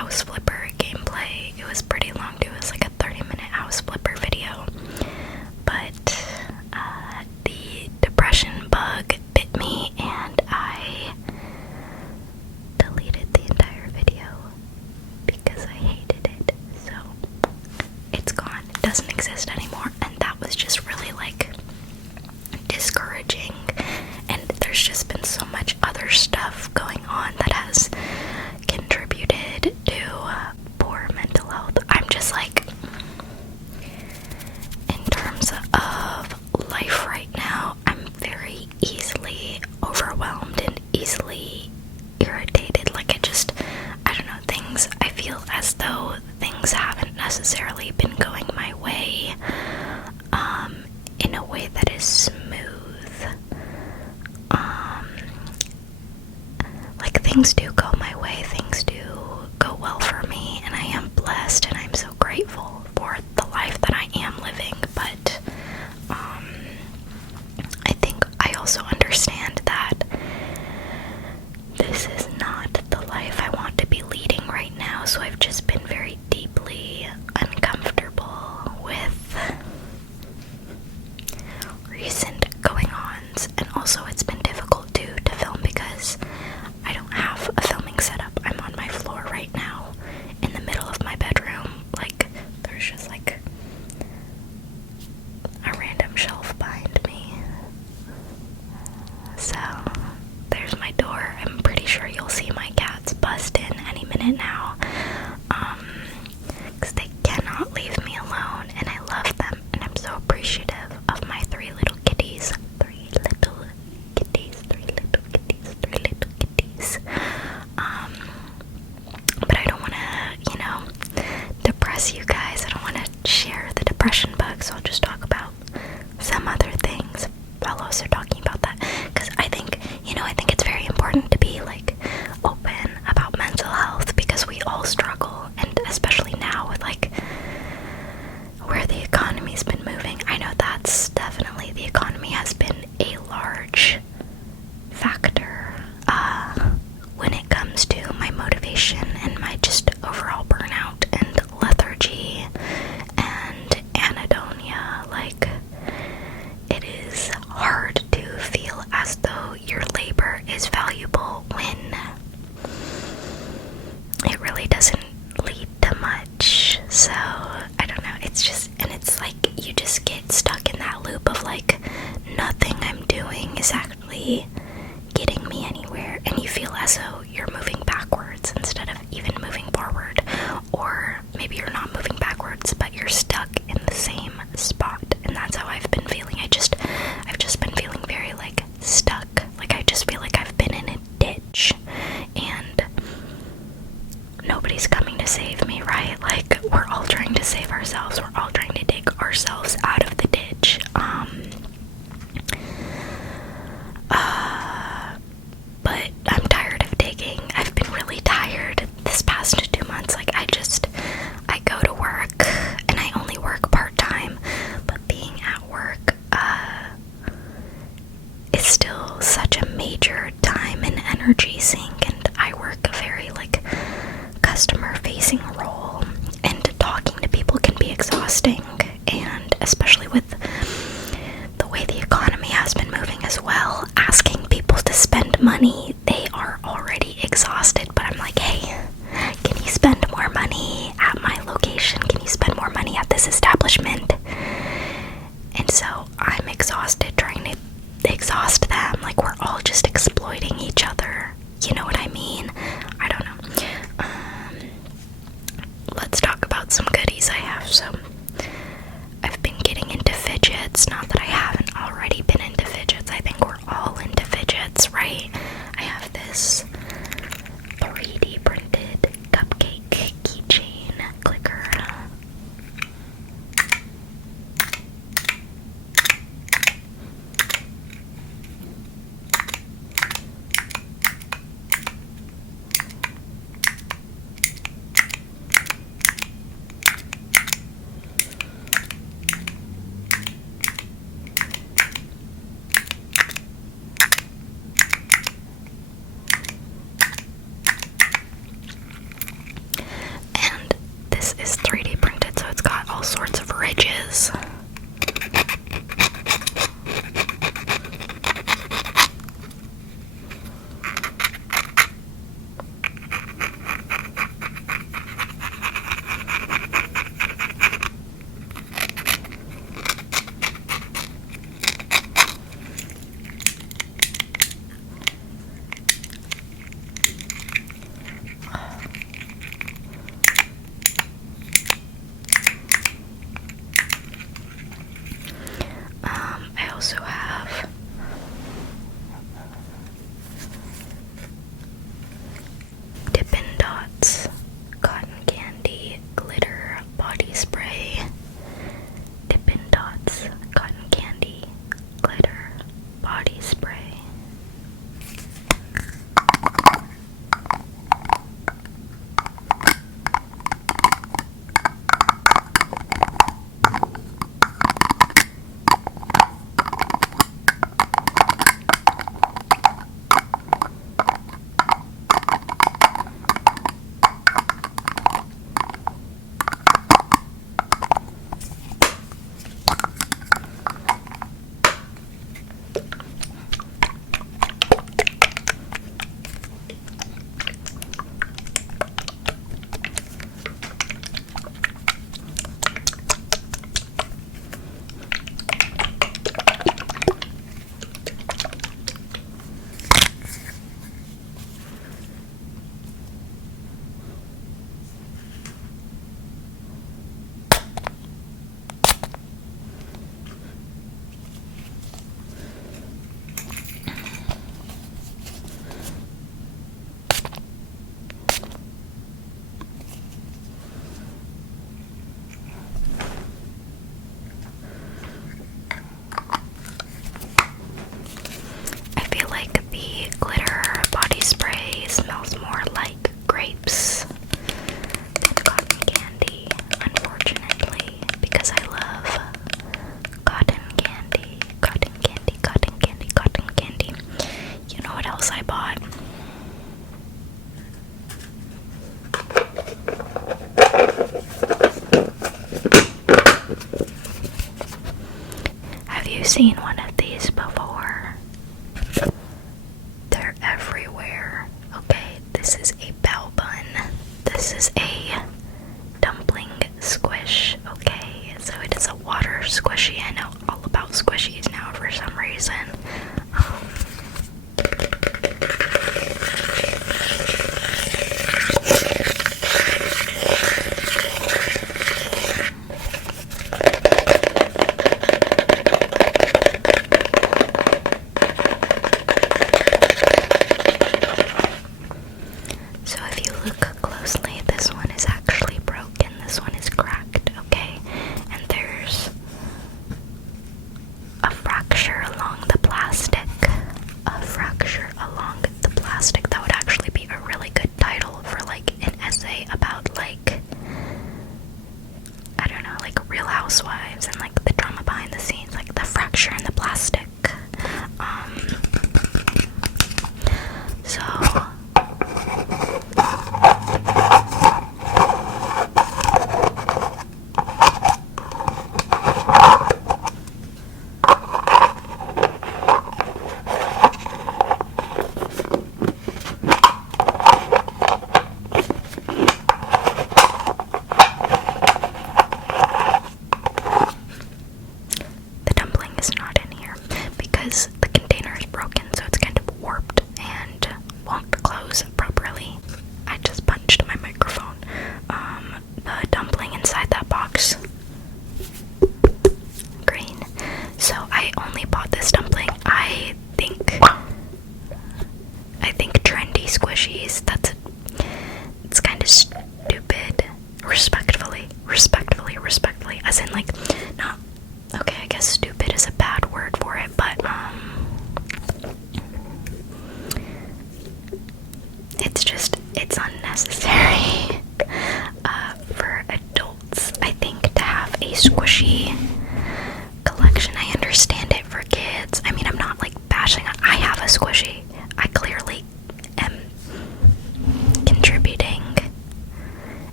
house flipper gameplay. It was pretty long too. It was like a 30-minute house flipper video. But the depression bug bit me and I deleted the entire video because I hated it. So it's gone. It doesn't exist anymore. And that was just really like discouraging. And there's just been so much other stuff going on that has contributed to poor mental health. I'm just like, in terms of life right now, I'm very easily overwhelmed and easily irritated. Like I don't know, I feel as though things haven't necessarily been going my way, in a way that is smooth. Like things do go my way, things do go well for me, and I am blessed and I'm so grateful for the life that I am living, but I think I also understand that this is not the life I want to be leading right now, so I've just been very deeply uncomfortable with recent going-ons, and also it's been difficult too to film because I don't have a filming setup. I'm on my floor right now in the middle of my bedroom. Like, there's just like a random shelf behind me. So there's my door. I'm pretty sure you'll see my cats bust in any minute now, because they cannot leave me alone, and I love them, and I'm so appreciative of my three little kitties. But I don't want to, depress you guys. I don't want to share the depression bug, so I'll just talk about some other things while also talking about that, because I think it's very important to be like open about mental health, because we all struggle, and especially now with like where the economy's been moving. I know that's definitely, the economy has been a large factor when it comes to my motivation and my just overall burnout and lethargy and anhedonia. Like, it is hard to feel as though your labor is valuable when it really doesn't lead to much. So I don't know, it's like you just get stuck in that loop of like, nothing I'm doing is actually getting me anywhere, and you feel as though you're moving backwards instead of even moving forward, or maybe you're not moving backwards but you're stuck in the same spot. And that's how I've been feeling. I've just been feeling very like stuck. Like, I just feel like I've been in a ditch and nobody's coming to save me, right? Like, we're all trying to save ourselves. We're all trying to dig ourselves out of the ditch. But I'm tired of digging. I've been really tired this past 2 months. Like, I go to work, and I only work part-time, but being at work, is still such a major time and energy sink, and I work a very, like, customer-facing role, and talking to people can be exhausting, and especially with the way the economy has been moving as well, asking people to spend money, they are already exhausted, but I'm like, hey, can you spend more money? is.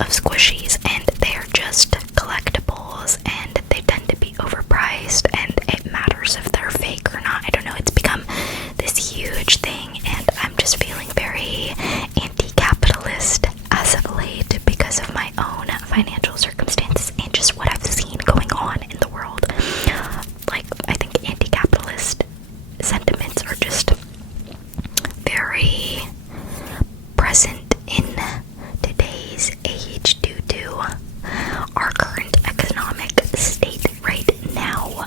of squishies, and they're just collectibles, and they tend to be overpriced, and it matters if they're fake or not. I don't know, it's become this huge thing, and I'm just feeling very anti-capitalist as of late because of my own financial circumstances and just what I've seen going on in the world. Like, I think anti-capitalist sentiments are just very present in today's age due to our current economic state right now.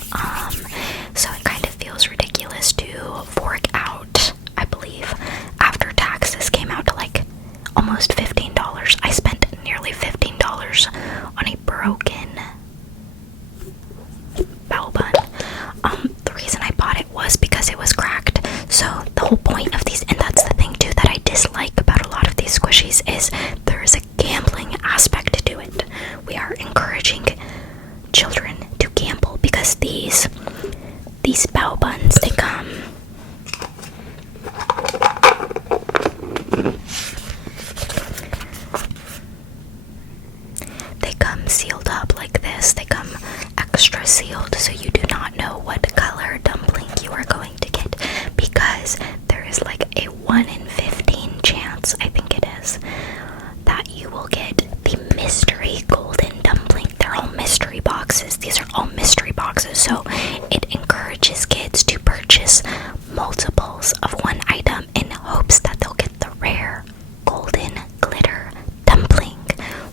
So it kind of feels ridiculous to fork out, I believe, after taxes came out to like almost $15. I spent nearly $15 on a broken bell bun. The reason I bought it was because it was cracked. So the whole point of these, and that's the thing too that I dislike about a lot of these squishies, is there is a gambling aspect to it. We are encouraging children to gamble because these bell buns, they come sealed up like this. They come extra sealed, so you do not know what color dumpling you are going to get, because there is like a 1 in 15 chance, I think it is, that you will get the mystery golden dumpling. They're all mystery boxes. These are all mystery boxes, so it encourages kids to purchase multiples of one item in hopes that they'll get the rare golden glitter dumpling,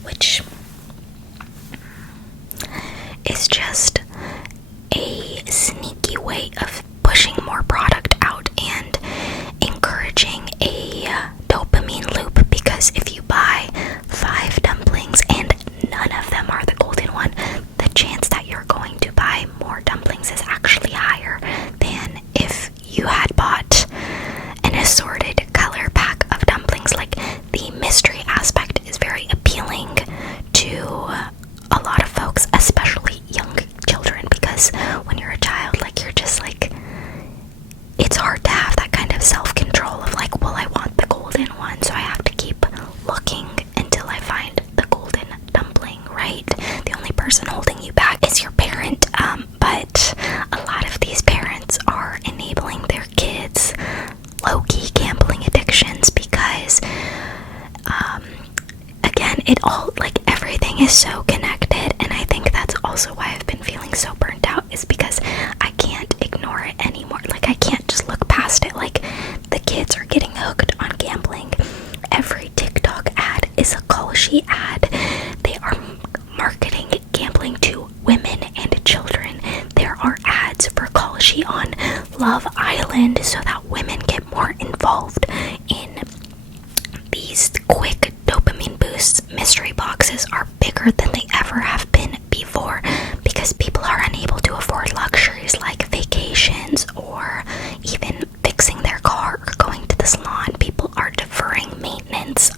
which is just a sneaky way of pushing more product out and encouraging a dopamine loop, because if you buy 5 dumplings and none of them are the golden one, the chance that you're going to buy more dumplings is actually higher than if you had bought an assorted color pack of dumplings. Like, the mystery aspect is very appealing to a lot of folks, especially young children, because when you're a child, like, you're just like, it's hard to have that kind of self-control of like, well, I want the golden one, so I have to keep looking until I find the golden dumpling, right? The only person holding you back is your parent, but a lot of these parents are enabling their kids low-key gambling addictions because, again, it all, like, everything is so connected, and I think that's also why I've been feeling so burnt out, is because I can't ignore it anymore. Like, I can't just look past it. Like, the kids are getting hooked on gambling. Every TikTok ad is a call sheet ad. They are marketing gambling to women and children. There are ads for call sheet on Love Island so that women get more involved in these quick dopamine boosts. Mystery boxes are bigger than they ever have been before because people are unable to afford luxuries like vacations or even fixing their car or going to the salon. People are deferring maintenance.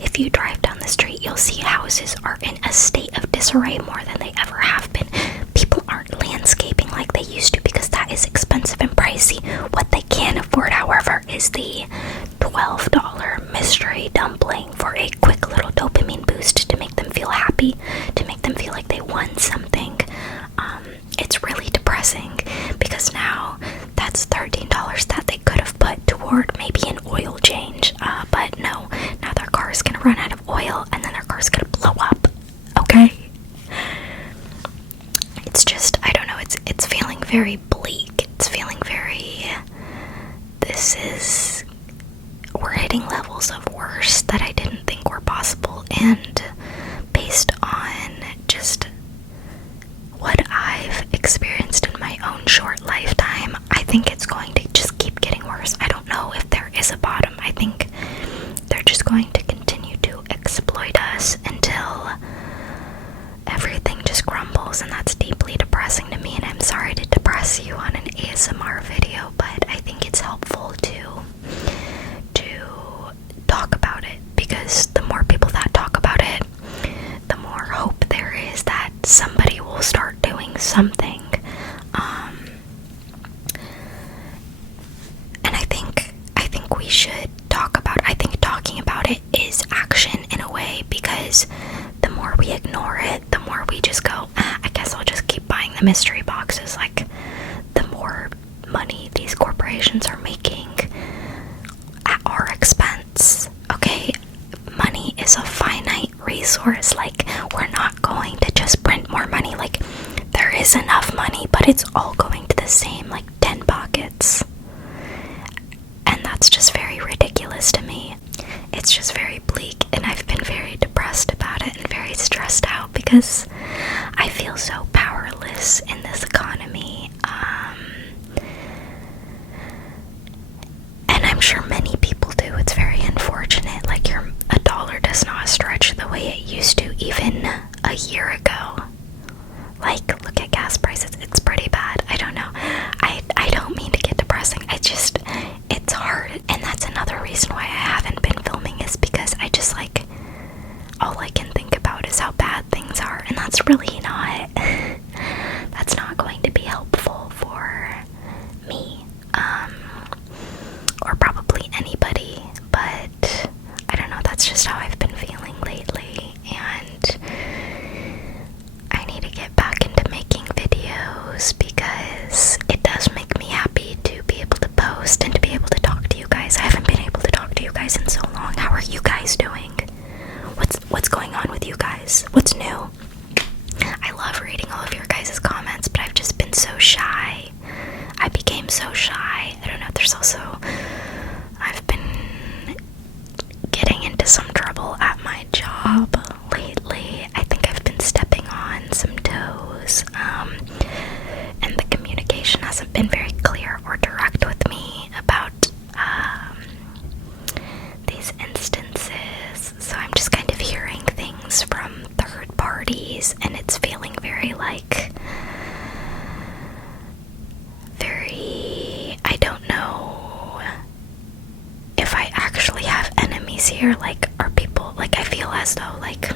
If you drive down the street, you'll see houses are in a state of disarray more than they ever have been. People aren't landscaping like they used to because that is expensive and pricey. What they can afford, however, is the $12 mystery dumpling for a quick little dopamine boost to make them feel happy, to make them feel like they won something. It's really depressing because now that's $13 that they could have put toward maybe an oil change, but no, now their car is gonna run out of oil and then their car is gonna blow up. Okay, it's just, I don't know, it's feeling very bleak. It's feeling very, we're hitting levels of worse that I didn't think were possible, and based on just what I've experienced in my own short lifetime, I think it's going to just keep getting worse. I don't know if there is a bottom. I think they're just going to continue to exploit us until everything just crumbles, and that's deeply depressing to me, and I'm sorry to depress you on an ASMR video, but I think it's helpful to talk about it, because the more people that talk about it, the more hope there is that somebody will start doing something. And I think we should talk about it. I think talking about it is action in a way, because the mystery boxes. Like, the more money these corporations are making at our expense, okay? Money is a finite resource. Like, we're not going to just print more money. Like, there is enough money, but it's all going to the same, like, 10 pockets. And that's just very ridiculous to me. It's just very bleak, and I've been very depressed about it and very stressed out because I feel so powerless in this economy. And I'm sure many people do. It's very unfortunate. Like, a dollar does not stretch the way it used to even a year ago. Like, look at gas prices. It's pretty bad. I don't know. I don't mean to get depressing. It's hard. And that's another reason why I haven't been filming, is because I just, like, all I can think about is how bad things are. And that's really not, that's not going to be helpful for me. Or probably anybody. But I don't know. That's just how I've been feeling lately. And I need to get back into making videos because it does make me happy to be able to post and to be able to talk to you guys. I haven't been able to talk to you guys in so long. How are you guys doing? What's going on with you guys? What's new? I love reading all of your guys' comments, but I've just been so shy. I became so shy. I don't know. There's also, I've been getting into some trouble at my job lately. I think I've been stepping on some toes, and the communication hasn't been very clear or direct with me about these instances. So I'm just kind of hearing things from third parties, and it's feeling very I don't know if I actually have enemies here. Like, are people, like, I feel as though, like,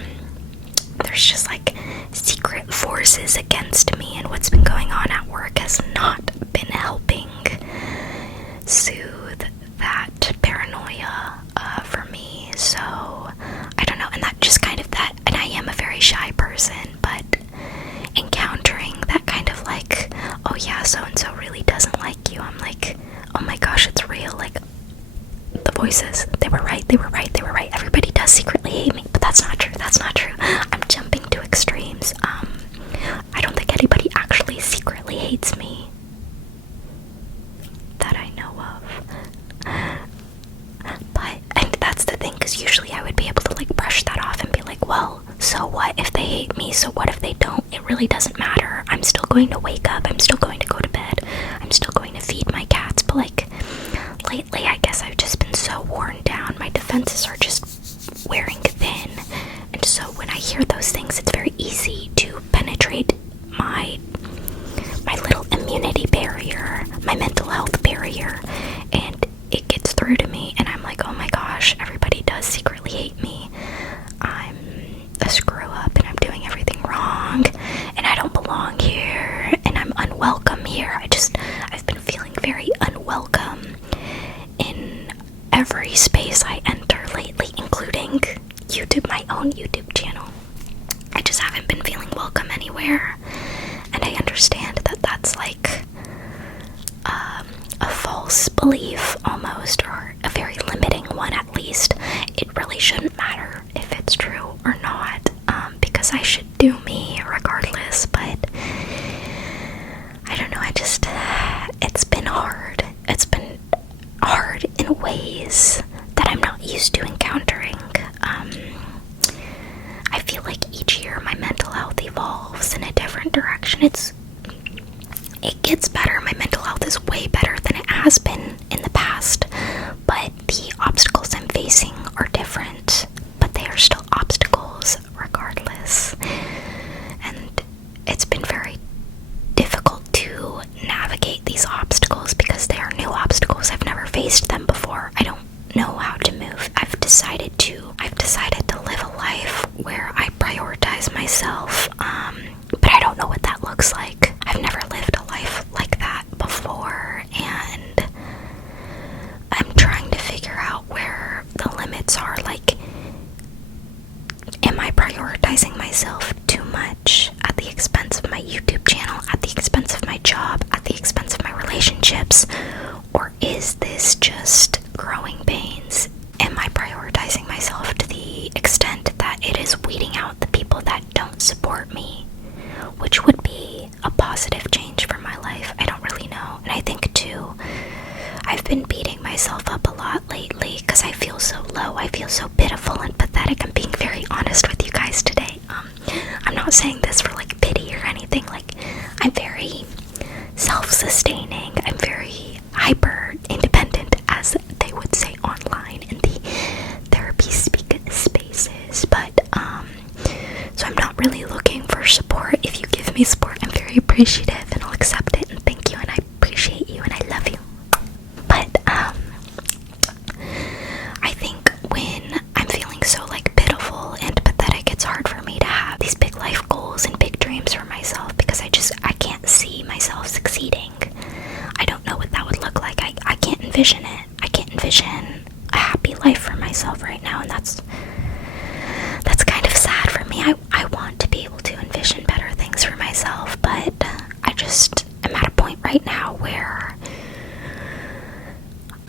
there's just, like, secret forces against me, and what's been going on at work has not been helping soothe that paranoia for me. So, I don't know, and that just kind of that, and I am a very shy person, but encountering that kind of, like, oh yeah, so-and-so really doesn't like you, I'm like, oh my gosh, it's real. Like, the voices, they were right, everybody does secretly hate me, but that's not true. I'm jumping to extremes. I don't think anybody actually secretly hates me that I know of. But that's the thing, because usually I would be able to, like, brush that off and be like, well, so what if they hate me? So what if they don't? It really doesn't matter. I'm still going to wake up. I'm still going to go to bed. I'm still going to feed my cats. But, like, lately, I guess I've just been so worn down. My defenses are just wearing thin. And so when I hear those things, it's very easy to penetrate my little immunity barrier, my mental health barrier, and it gets through to me, and I'm like, oh my gosh, everybody does secretly hate me. I'm a screw up, and I'm doing everything wrong, and I don't belong here, and I'm unwelcome here. I've been feeling very unwelcome in every space I enter lately, including YouTube, my own YouTube channel. I just haven't been feeling welcome anywhere, and I understand that that's like a false belief almost, or a very limiting one at least. It really shouldn't matter if it's true or not, because I should do me regardless, but I don't know, it's been hard. It's been hard in ways that I'm not used to encountering. I feel like each year my mental health evolves in a different direction. It gets better. My mental health is way better than it has been in the past, but the obstacles I'm facing are different, but they are still obstacles regardless. And it's been very difficult to navigate these obstacles because they are new obstacles. I've never faced them before. I don't know how to move. I've decided to live a life where I prioritize myself, but I don't know what that looks like. I've never lived a life like that before, and I'm trying to figure out where the limits are. Like, am I prioritizing myself too much at the expense of my YouTube channel, at support me, which would be a positive change for my life. I don't really know. And I think too, I've been beating myself up a lot lately because I feel so low. I feel so pitiful and pathetic. I'm being very honest with you guys today. I'm not saying this for like pity or anything. Like, I'm very self-sustaining. I'm very hyper independent, as they would say online in the therapy spaces. But so I'm not really looking for support. If you give me support, I'm very appreciative and I'll accept it and thank you and I appreciate you and I love you. But I think when I'm feeling so like pitiful and pathetic, it's hard for me to have these big life goals and big dreams for myself because I can't see myself succeeding. I don't know what that would look like. I can't envision it. I can't envision a happy life for myself right now, and that's kind of sad for me. I want to be able to envision better things for myself, but I just am at a point right now where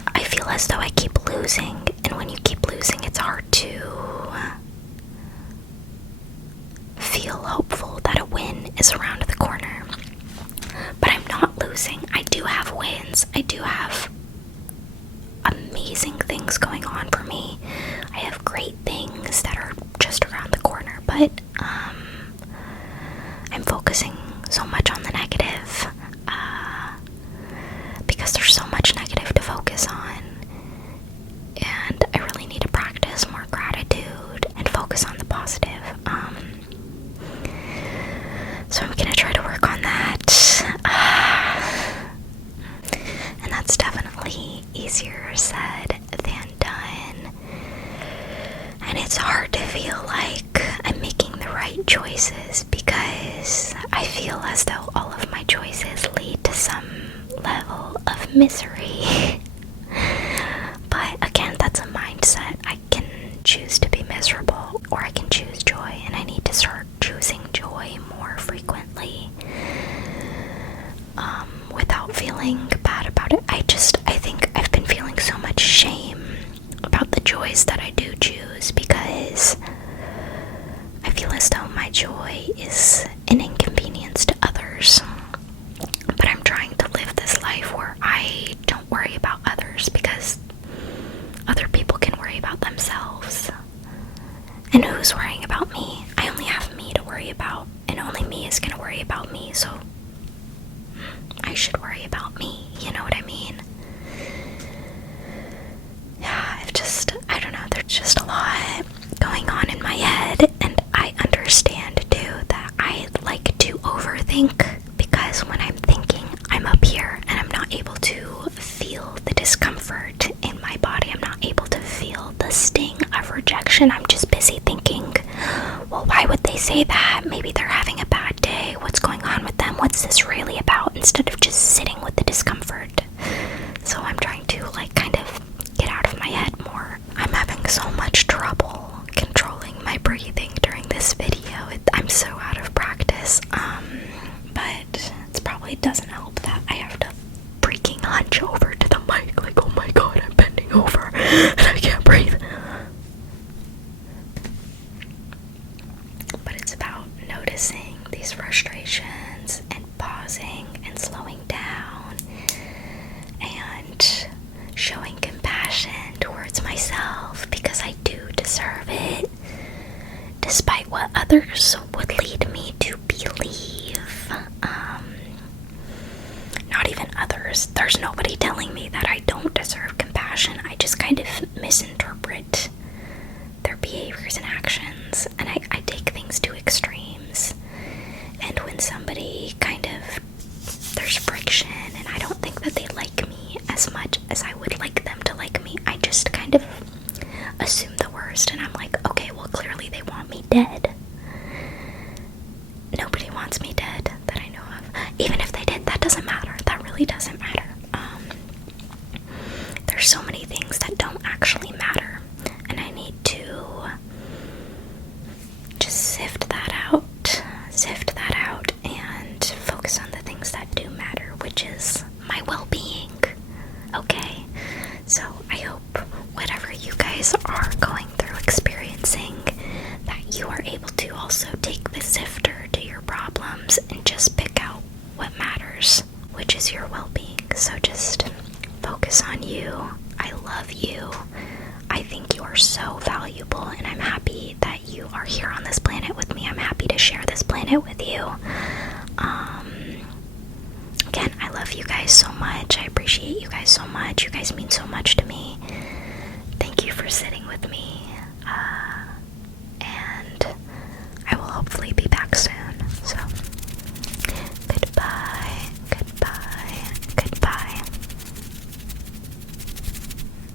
I feel as though I keep losing, and when you keep losing, it's hard to feel hopeful that a win is around the corner. But I'm not losing. I do have wins. I do have amazing things going on for me. I have great things that are just around the corner, but I'm focusing so much on the negative because there's so much negative to focus on, and I really need to practice more gratitude and focus on the positive. So I'm gonna try to work on that, and that's definitely easier said than done. And it's hard to feel like I'm making the right choices because I feel as though all of my choices lead to some level of misery. But again, that's a mindset. I can choose to be miserable or I can choose joy, and I need to start choosing joy more frequently without feeling bad about it. I think I've been feeling so much shame about the joys that I do choose because I feel as though my joy is an inconvenience to others. But I'm trying to live this life where I don't worry about others because other people can worry about themselves. And who's worrying about me? I only have me to worry about, and only me is gonna worry about me, so I should worry about me, you know what I mean? Yeah, I don't know, there's just a lot going on in my head, and I understand too that I like to overthink because when I'm thinking, I'm up here and I'm not able to feel the discomfort in my body. I'm not able to feel the sting of rejection. I'm just busy thinking, well, why would they say that? Maybe they're having a bad day. What's going on with them? What's this really about? Instead of just sitting with the discomfort. So I'm trying to like kind of get out of my head more. I'm having so much trouble controlling my breathing during this video. I'm so out of practice. But it probably doesn't help that I have to freaking hunch over to the mic like, oh my god, I'm bending over and I can't breathe. But it's about noticing these frustrations and pausing and slowing down and showing compassion towards myself because I do deserve it, despite what others would lead me to believe. Not even others. There's nobody telling me that I don't deserve compassion. I just kind of misinterpret their behaviors and actions, and I take things to extremes. And when somebody there's friction and I don't think that they like me as much as I would like them to like me, I just kind of assume the worst, and I'm like, okay, well, clearly they want me dead. Nobody wants me dead that I know of. Even if they did, that doesn't matter. That really doesn't matter. There's so many things that don't actually matter, and I need to just sift that out and focus on the things that do matter, which is my well-being. Okay, so I hope whatever you guys are going through, experiencing, that you are able valuable, and I'm happy that you are here on this planet with me. I'm happy to share this planet with you. Again, I love you guys so much. I appreciate you guys so much. You guys mean so much to me. Thank you for sitting with me